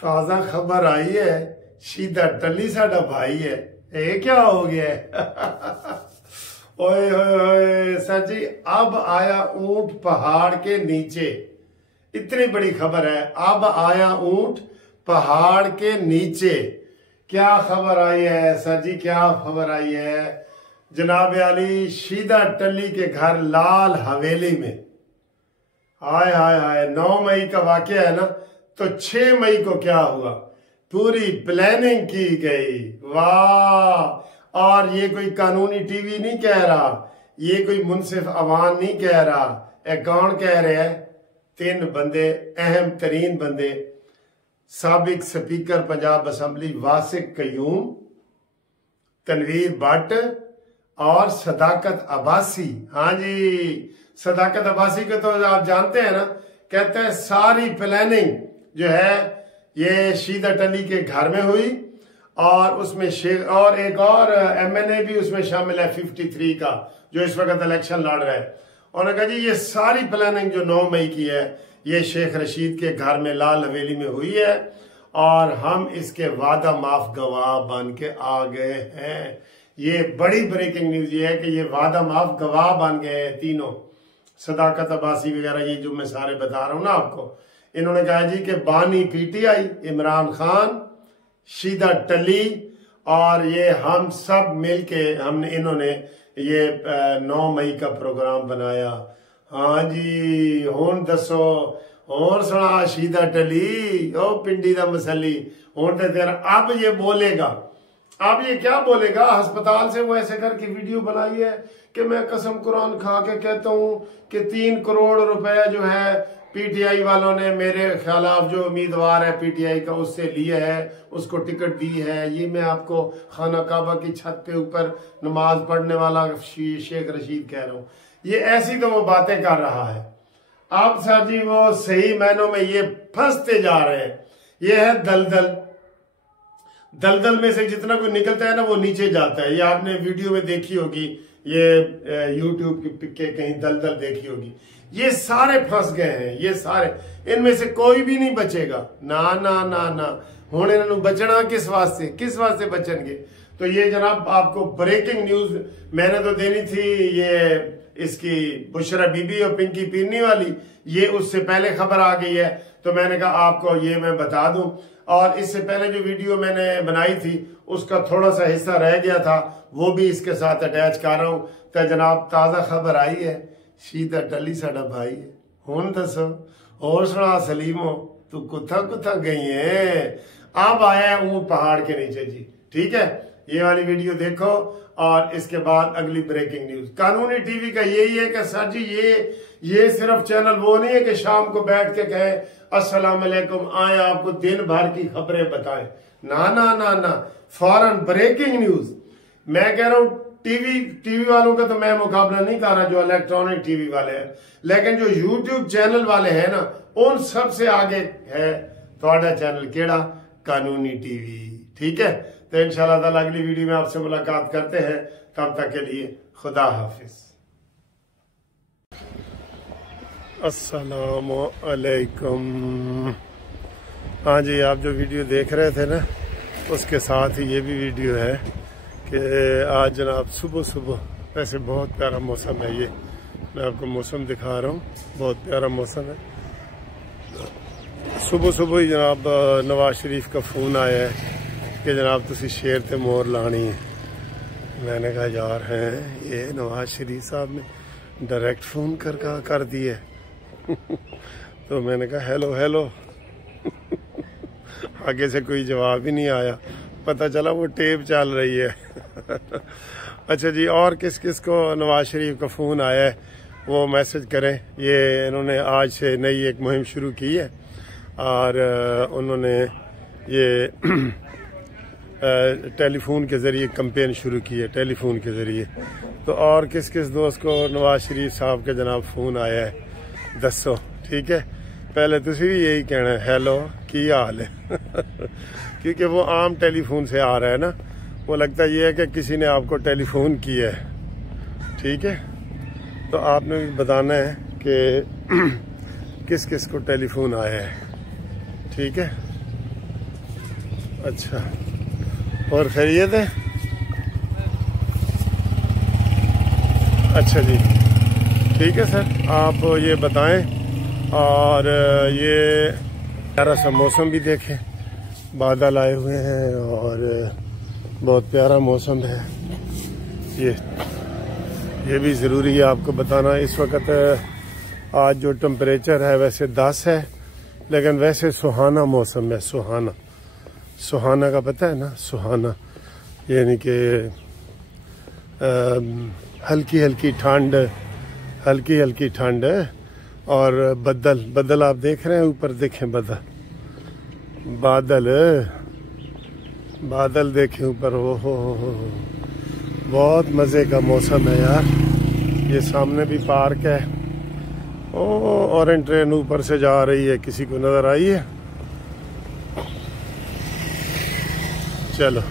ताजा खबर आई है, शीदा टल्ली साडा भाई है। ये क्या हो गया है? ओए ओए सर जी, अब आया ऊंट पहाड़ के नीचे। इतनी बड़ी खबर है, अब आया ऊंट पहाड़ के नीचे। क्या खबर आई है सर जी, क्या खबर आई है? जनाब अली शीदा टल्ली के घर लाल हवेली में, हाय हाय हाय, 9 मई का वाकया है ना, तो 6 मई को क्या हुआ? पूरी प्लानिंग की गई। वाह! और ये कोई कानूनी टीवी नहीं कह रहा, ये कोई मुनसिफ अवान नहीं कह रहा, कौन कह रहे हैं? 3 बंदे, अहम तरीन बंदे, साबिक स्पीकर पंजाब असम्बली वासिक कयूम, तनवीर भट्ट और सदाकत अब्बासी। हाँ जी, सदाकत अब्बासी को तो आप जानते हैं ना, कहते हैं सारी प्लानिंग जो है ये शीदा टल्ली के घर में हुई और उसमें और एक और MNA भी उसमें शामिल है 53 का, जो इस वक्त इलेक्शन लड़ रहा है। उन्होंने कहा जी ये सारी प्लानिंग जो 9 मई की है ये शेख रशीद के घर में लाल हवेली में हुई है और हम इसके वादा माफ गवाह बन के आ गए हैं। ये बड़ी ब्रेकिंग न्यूज ये है कि ये वादा माफ गवाह बन गए हैं तीनों, सदाकत अब्बासी वगैरह, ये जो मैं सारे बता रहा हूं ना आपको। इन्होंने कहा जी कि बानी PTI इमरान खान, शीदा टल्ली और ये हम सब मिलके इन्होंने ये 9 मई का प्रोग्राम बनाया। हाँ जी, हुन दसो, और सुना शीदा टल्ली, ओ पिंडी दा मसली, हुन ते तेरा अब ये बोलेगा। अब ये क्या बोलेगा? अस्पताल से वो ऐसे करके वीडियो बनाई है कि मैं कसम कुरान खा के कहता हूं कि 3 करोड़ रुपए जो है PTI वालों ने मेरे खिलाफ, जो उम्मीदवार है PTI का, उससे लिया है, उसको टिकट दी है। ये मैं आपको खाना काबा की छत पे ऊपर नमाज पढ़ने वाला शेख रशीद कह रहा हूं। ये ऐसी तो वो बातें कर रहा है। अब सर जी वो सही मायनों में ये फंसते जा रहे हैं। ये है दलदल, दलदल में से जितना कोई निकलता है ना वो नीचे जाता है। ये आपने वीडियो में देखी होगी, ये YouTube के कहीं दलदल देखी होगी। ये सारे फंस गए हैं, ये सारे, इनमें से कोई भी नहीं बचेगा। ना ना ना ना, हुण इन्होंने बचना किस वास्ते बचनगे? तो ये जनाब आपको ब्रेकिंग न्यूज मैंने तो देनी थी, ये इसकी बुशरा बीबी और पिंकी पीरनी वाली, ये उससे पहले खबर आ गई है, तो मैंने कहा आपको ये मैं बता दूं। और इससे पहले जो वीडियो मैंने बनाई थी उसका थोड़ा सा हिस्सा रह गया था, वो भी इसके साथ अटैच कर रहा हूं। तो जनाब ताजा खबर आई है, शीदा टल्ली साडा भाई है। हुन दसो, और सुना सलीमो, तू कुथा कुथा गई है? अब आया है ऊंट पहाड़ के नीचे जी। ठीक है, ये वाली वीडियो देखो और इसके बाद अगली ब्रेकिंग न्यूज। कानूनी टीवी का यही है कि सर जी ये सिर्फ चैनल वो नहीं है कि शाम को बैठ के कहे अस्सलाम वालेकुम, आए आपको दिन भर की खबरें बताएं। ना ना ना ना, फौरन ब्रेकिंग न्यूज। मैं कह रहा हूं टीवी वालों का तो मैं मुकाबला नहीं कर रहा जो इलेक्ट्रॉनिक टीवी वाले हैं, लेकिन जो YouTube चैनल वाले हैं ना, उन सबसे आगे है थोड़ा चैनल केड़ा? कानूनी टीवी। ठीक है, तो इंशाल्लाह ताला अगली वीडियो में आपसे मुलाकात करते हैं। तब तक के लिए खुदा हाफिज। अस्सलाम वालेकुम। हाँ जी, आप जो वीडियो देख रहे थे ना, उसके साथ ही ये भी वीडियो है कि आज जनाब सुबह वैसे बहुत प्यारा मौसम है। ये मैं आपको मौसम दिखा रहा हूँ, बहुत प्यारा मौसम है। सुबह ही जनाब नवाज शरीफ का फ़ोन आया है कि जनाब तुसी शेर ते मोर लानी है। मैंने कहा यार हैं, ये नवाज शरीफ साहब ने डायरेक्ट फ़ोन कर दिया है। तो मैंने कहा हेलो आगे से कोई जवाब ही नहीं आया, पता चला वो टेप चल रही है। अच्छा जी, और किस किस को नवाज शरीफ का फ़ोन आया है वो मैसेज करें। ये इन्होंने आज से नई एक मुहिम शुरू की है और उन्होंने ये टेलीफोन के ज़रिए कैंपेन शुरू की है, टेलीफोन के ज़रिए। तो और किस किस दोस्त को नवाज शरीफ साहब का जनाब फ़ोन आया है दसो। ठीक है, पहले तुसी भी यही कहना है हेलो की हाल है। क्योंकि वो आम टेलीफोन से आ रहा है ना, वो लगता ये है कि किसी ने आपको टेलीफोन किया है। ठीक है, तो आपने भी बताना है कि किस किस को टेलीफोन आया है। ठीक है। अच्छा, और खैरियत है? अच्छा जी, ठीक है सर, आप ये बताएं। और ये प्यारा सा मौसम भी देखें, बादल आए हुए हैं और बहुत प्यारा मौसम है। ये भी ज़रूरी है आपको बताना। इस वक्त आज जो टेम्परेचर है वैसे 10 है, लेकिन वैसे सुहाना मौसम है। सुहाना का पता है ना, सुहाना यानी कि हल्की हल्की ठंड है। और बदल आप देख रहे हैं ऊपर, देखें बादल देखें ऊपर। हो बहुत मज़े का मौसम है यार। ये सामने भी पार्क है। ऑरेंज ट्रेन ऊपर से जा रही है, किसी को नज़र आई है? चलो।